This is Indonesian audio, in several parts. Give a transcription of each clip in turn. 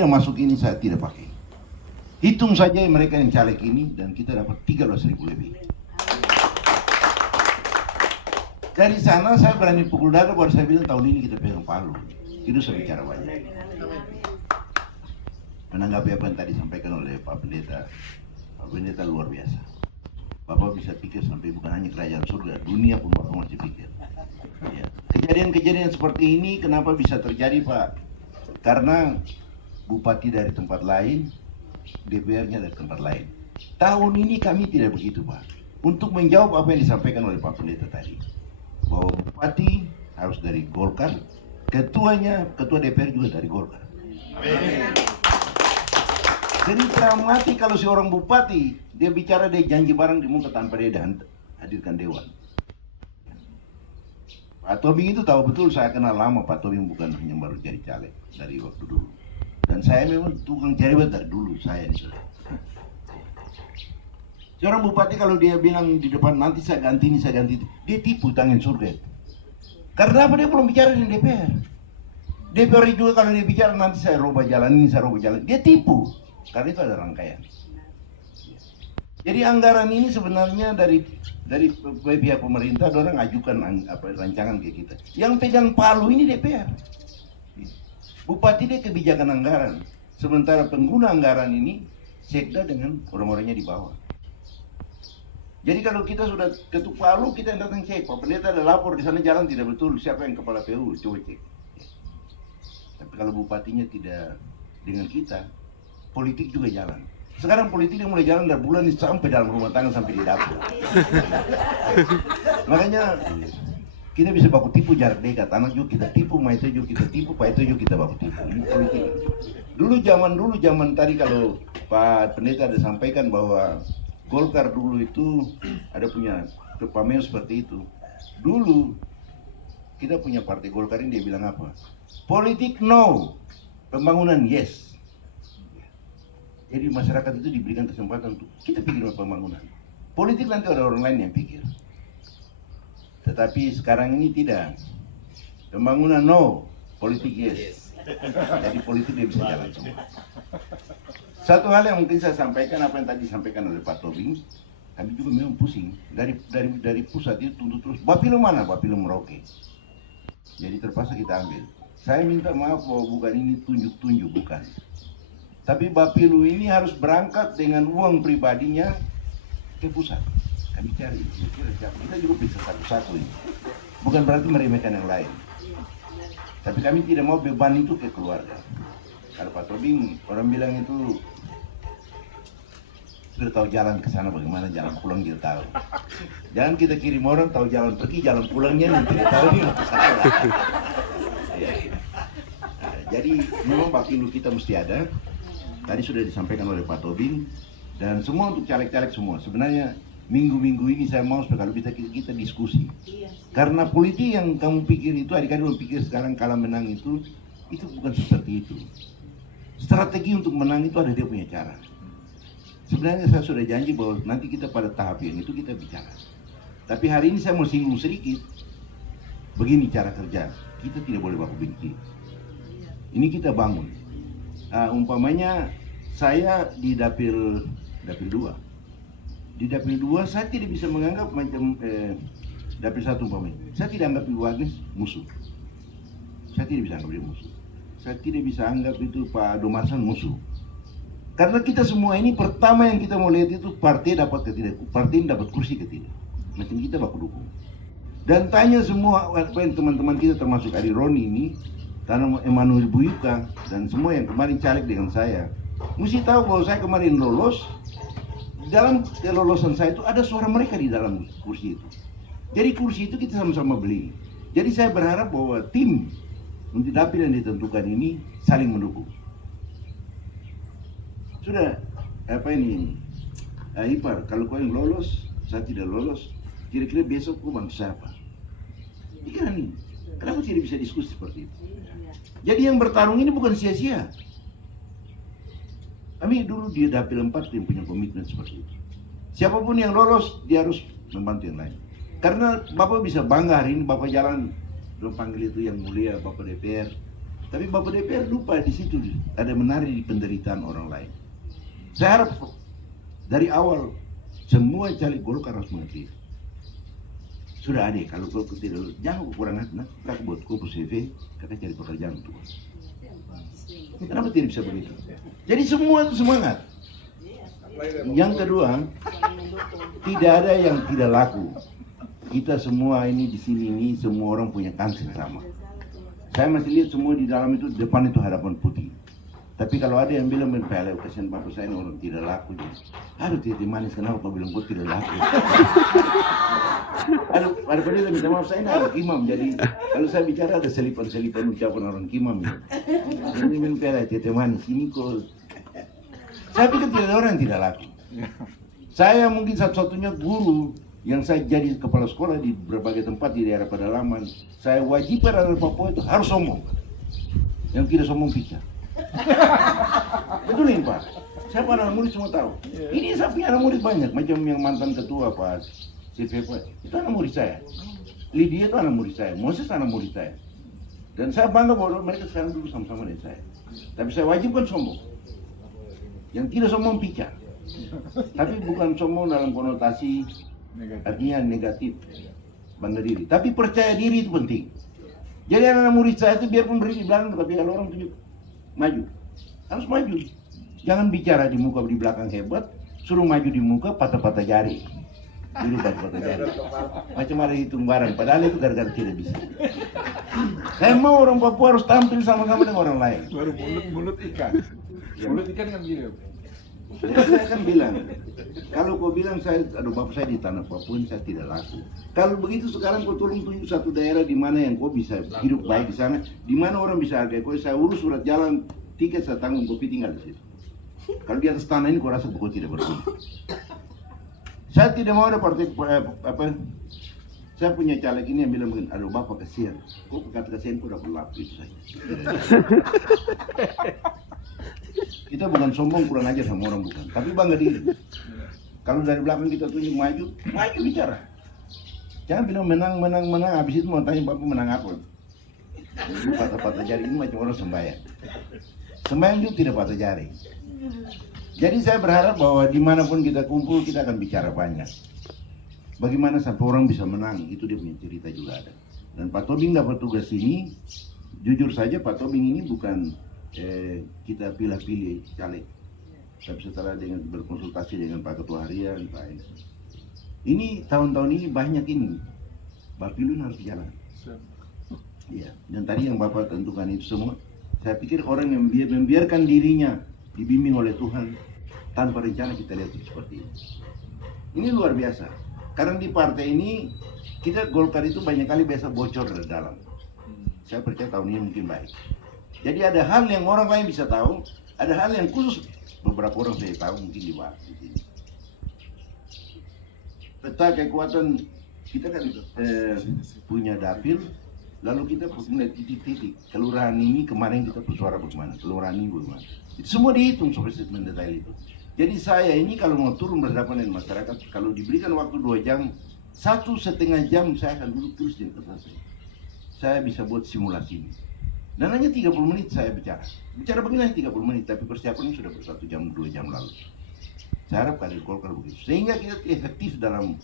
yang masuk ini saya tidak pakai. Hitung saja mereka yang caleg ini dan kita dapat 13.000 lebih. Dari sana saya berani pukul dada baru saya bilang tahun ini kita pegang palu. Itu saya bicara banyak. Menanggapi apa yang tadi disampaikan oleh Pak Pendeta luar biasa. Bapak bisa pikir sampai bukan hanya kerajaan surga, dunia pun Bapak masih pikir. Ya. Kejadian-kejadian seperti ini kenapa bisa terjadi, Pak? Karena bupati dari tempat lain, DPR-nya dari tempat lain. Tahun ini kami tidak begitu, Pak. Untuk menjawab apa yang disampaikan oleh Pak Pendeta tadi, bahwa bupati harus dari Golkar, ketua DPR juga dari Golkar. Amin. Jadi mati kalau seorang bupati dia bicara dia janji barang di muka tanpa dia hadirkan dewan. Pak Tobing itu tahu betul, saya kenal lama Pak Tobing, bukan hanya baru jadi caleg dari waktu dulu. Dan saya memang tukang cari dari dulu saya ini sudah. Seorang bupati kalau dia bilang di depan nanti saya ganti ini, saya ganti itu, dia tipu tangan surga. Karena apa? Dia belum bicara di DPR. DPR juga kalau dia bicara nanti saya rubah jalan ini, saya rubah jalan, dia tipu. Karena itu ada rangkaian. Jadi anggaran ini sebenarnya dari pihak pemerintah, orang ajukan rancangan ke kita. Yang pegang palu ini DPR. Bupati dia kebijakan anggaran, sementara pengguna anggaran ini sekda dengan orang-orangnya di bawah. Jadi kalau kita sudah ketuk palu, kita yang datang cek, Pak Pendeta ada lapor di sana jalan tidak betul, siapa yang kepala PU, coba cek. Tapi kalau bupatinya tidak dengan kita, politik juga jalan. Sekarang politik yang mulai jalan dari bulan ini sampai dalam rumah tangga, sampai di dapur. Makanya kita bisa baku tipu jarak dekat, anak juga kita tipu, Maito juga kita tipu, Pak itu juga kita baku tipu. Ini politik. Dulu zaman tadi kalau Pak Pendeta ada sampaikan bahwa Golkar dulu itu ada punya pamer seperti itu. Dulu kita punya partai Golkar ini dia bilang apa? Politik no, pembangunan yes. Jadi masyarakat itu diberikan kesempatan untuk kita pikir pembangunan. Politik nanti ada orang lain yang pikir. Tetapi sekarang ini tidak. Pembangunan no, politik yes. Jadi politik dia bisa jalan semua. Satu hal yang mungkin saya sampaikan, apa yang tadi disampaikan oleh Pak Tobing, kami juga memang pusing. Dari pusat itu tuntut terus, Bapilo mana? Bapilo Merauke. Jadi terpaksa kita ambil. Saya minta maaf bahwa bukan ini tunjuk-tunjuk, bukan. Tapi Bapilo ini harus berangkat dengan uang pribadinya ke pusat. Kami cari, kita juga bisa satu-satu ini. Bukan berarti meremehkan yang lain. Tapi kami tidak mau beban itu ke keluarga. Kalau Pak Tobing, orang bilang itu sudah tahu jalan ke sana, bagaimana jalan pulang dia tahu. Jangan kita kirim orang tahu jalan pergi, jalan pulangnya yang tidak tahu ini salah. Ya. Nah, jadi memang Bapilo kita mesti ada. Tadi sudah disampaikan oleh Pak Tobing dan semua untuk caleg-caleg semua. Sebenarnya minggu-minggu ini saya mau kalau kita diskusi. Karena politik yang kamu pikir itu, adik-adik pikir sekarang kalah menang itu bukan seperti itu. Strategi untuk menang itu ada dia punya cara. Sebenarnya saya sudah janji bahwa nanti kita pada tahap yang itu kita bicara. Tapi hari ini saya mau singgung sedikit. Begini cara kerja, kita tidak boleh baku benci. Ini kita bangun. Umpamanya saya di dapil 2. Di dapil 2 saya tidak bisa menganggap macam dapil 1 umpamanya. Saya tidak anggap Ibu Agnes musuh. Saya tidak bisa anggap dia musuh. Saya tidak bisa anggap itu Pak Domarsan musuh. Karena kita semua ini pertama yang kita mau lihat itu partai dapat ke tidak, partai dapat kursi ke tidak. Macam kita baku dukung. Dan tanya semua teman-teman kita termasuk Adi Roni ini, Tanam Emmanuel Buyuka dan semua yang kemarin caleg dengan saya, mesti tahu bahwa saya kemarin lolos. Dalam kelolosan saya itu ada suara mereka di dalam kursi itu. Jadi kursi itu kita sama-sama beli. Jadi saya berharap bahwa tim untuk dapil yang ditentukan ini saling mendukung. Sudah apa ini? Ipar, kalau kau yang lolos, saya tidak lolos, kira-kira besok kau bantu siapa? Ikan ini, kenapa tidak bisa diskusi seperti itu? Jadi yang bertarung ini bukan sia-sia. Kami dulu di dapil 4 yang punya komitmen seperti itu. Siapapun yang lolos, dia harus membantu yang lain. Karena Bapak bisa bangga hari ini Bapak jalan, belum panggil itu yang mulia, Bapak DPR. Tapi Bapak DPR lupa di situ ada menari di penderitaan orang lain. Saya harap dari awal semua caleg Golkar harus mengerti. Sudah ada, kalau kau tidak, jangan kekurangan, kau buat kau CV, kata cari pekerjaan tuh. Kenapa tidak bisa begitu? Jadi semua itu semangat. Yang kedua, tidak ada yang tidak laku. Kita semua ini di sini ini semua orang punya kans yang sama. Saya masih lihat semua di dalam itu depan itu hadapan putih. Tapi kalau ada yang bilang menpele, kasihan bapak saya ini orang tidak laku. Aduh titik manis, kenapa kau bilang kau tidak laku? Aduh, pada pendeta minta maaf, saya ini orang imam. Jadi kalau saya bicara ada selipan-selipan ucapan orang imam. Ini menpele, titik manis, ini kok. Saya pikir tidak ada orang yang tidak laku. Saya mungkin satu-satunya guru yang saya jadi kepala sekolah di berbagai tempat di daerah pedalaman. Saya wajib pada Papua itu harus sombong. Yang tidak sombong picah. Betul ini Pak. Saya pada anak murid semua tahu. Ini saya punya anak murid banyak. Macam yang mantan ketua Pak CV Pak. Itu anak murid saya. Lydia itu anak murid saya. Moses anak murid saya. Dan saya bangga bahwa mereka sekarang dulu sama-sama dengan saya. Tapi saya wajibkan sombong. Yang tidak sombong picah. Tapi bukan sombong dalam konotasi artinya negatif, bangga diri. Tapi percaya diri itu penting. Jadi anak murid saya itu biarpun berdiri di belakang, tapi kalau orang tunjuk maju, harus maju. Jangan bicara di muka di belakang hebat, suruh maju di muka patah-patah jari. Dulu patah-patah jari. Macam ada hitung barang, padahal itu gara-gara tidak bisa. Saya mau orang Papua harus tampil sama-sama dengan orang lain. Baru mulut ikan. Mulut ikan kan gini. Saya kan bilang, kalau kau bilang saya, aduh bapak saya di tanah Papua ini saya tidak laku. Kalau begitu sekarang kau tolong tunjuk satu daerah di mana yang kau bisa hidup baik di sana, di mana orang bisa hargai kau. Saya urus surat jalan, tiket saya tanggung, kau tinggal di situ. Kalau di atas tanah ini kau rasa kau tidak berguna. Saya tidak mau ada partai saya punya caleg ini yang bilang begini, aduh bapak kasihan, kau kata kasihan kau dapat lap itu saja. Kita bukan sombong kurang ajar sama orang bukan, tapi bangga diri. Kalau dari belakang kita tunjuk maju bicara. Jangan bilang menang, habis itu mau tanya bapak menang apa? Patah-patah jari ini macam orang sembahyang. Sembahyang itu tidak patah jari. Jadi saya berharap bahwa dimanapun kita kumpul kita akan bicara banyak. Bagaimana sampai orang bisa menang, itu dia punya cerita juga ada. Dan Pak Tobing dapat tugas ini, jujur saja Pak Tobing ini bukan kita pilih caleg, tapi setelah dengan berkonsultasi dengan Pak Ketua Harian, Pak ini tahun-tahun ini banyak ini Bapilun harus jalan. Iya. Dan tadi yang Bapak tentukan itu semua, saya pikir orang yang membiarkan dirinya dibimbing oleh Tuhan tanpa rencana kita lihat seperti ini. Ini luar biasa. Karena di partai ini kita Golkar itu banyak kali biasa bocor dari dalam. Saya percaya tahun ini mungkin baik. Jadi ada hal yang orang lain bisa tahu, ada hal yang khusus beberapa orang saya tahu mungkin dibahas di sini. Peta kekuatan kita kan punya dapil, lalu kita punya titik-titik. Kelurahan ini kemarin kita bersuara bagaimana, kelurahan ini bagaimana. Itu semua dihitung sampai mendetail itu. Jadi saya ini kalau mau turun berhadapan dengan masyarakat, kalau diberikan waktu 2 jam, 1,5 jam saya akan duduk terus di kertas saya. Saya bisa buat simulasi ini. Dan hanya 30 menit saya bicara. Bicara begini hanya 30 menit, tapi persiapannya sudah 1 jam, 2 jam lalu. Saya harap kader Golkar begitu. Sehingga kita efektif dalam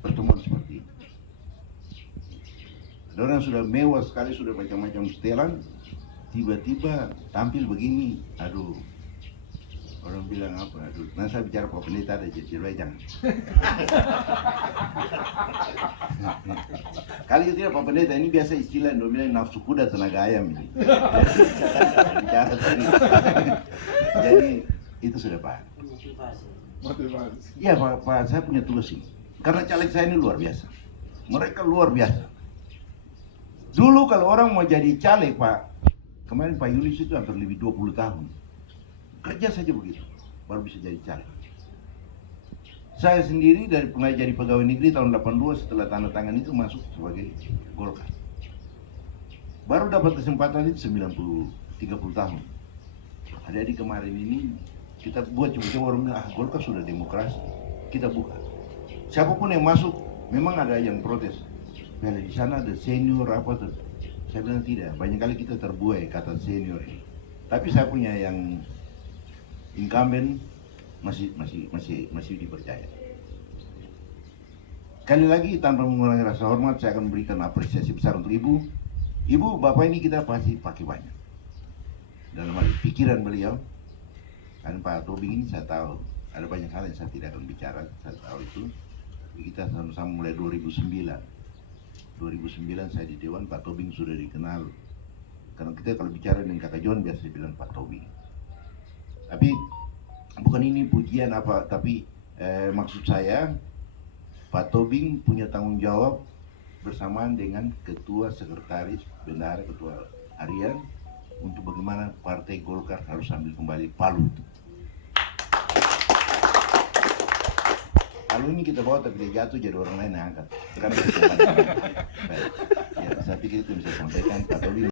pertemuan seperti ini. Ada orang sudah mewah sekali, sudah macam-macam setelan, tiba-tiba tampil begini, aduh. Orang bilang apa, aduh. Nah saya bicara Pak Pendeta ada jadi jangan. Kali itu Pak Pendeta ini biasa istilah yang nafsu kuda tenaga ayam ini. Jadi itu sudah Pak. Iya Pak, saya punya tugas ini. Karena caleg saya ini luar biasa. Mereka luar biasa. Dulu kalau orang mau jadi caleg Pak, kemarin Pak Yulis itu hampir lebih 20 tahun. Kerja saja begitu, baru bisa jadi caleg. Saya sendiri dari pernah jadi pegawai negeri tahun 82 setelah tanda tangan itu masuk sebagai Golkar. Baru dapat kesempatan itu 30 tahun. Adik-adik kemarin ini kita buat coba-coba orang bilang, Golkar sudah demokrasi, kita buka. Siapapun yang masuk, memang ada yang protes. Di sana ada senior apa tuh. Saya bilang tidak, banyak kali kita terbuai kata senior ini. Tapi saya punya yang incumbent masih dipercaya. Kali lagi tanpa mengurangi rasa hormat, saya akan memberikan apresiasi besar untuk ibu. Ibu, bapak ini kita pasti pakai banyak. Dalam hal pikiran beliau, kan Pak Tobing ini saya tahu ada banyak hal yang saya tidak akan bicara, saya tahu itu. Kita sama-sama mulai 2009 saya di Dewan, Pak Tobing sudah dikenal. Karena kita kalau bicara dengan kakak John biasa dibilang Pak Tobing. Tapi bukan ini pujian apa, tapi maksud saya Pak Tobing punya tanggung jawab bersamaan dengan ketua sekretaris bendahara, ketua harian, untuk bagaimana Partai Golkar harus ambil kembali palu itu. Palu ini kita bawa tapi dia jatuh jadi orang lain yang angkat. Karena ya, saya pikir itu bisa sampaikan Pak Tobing.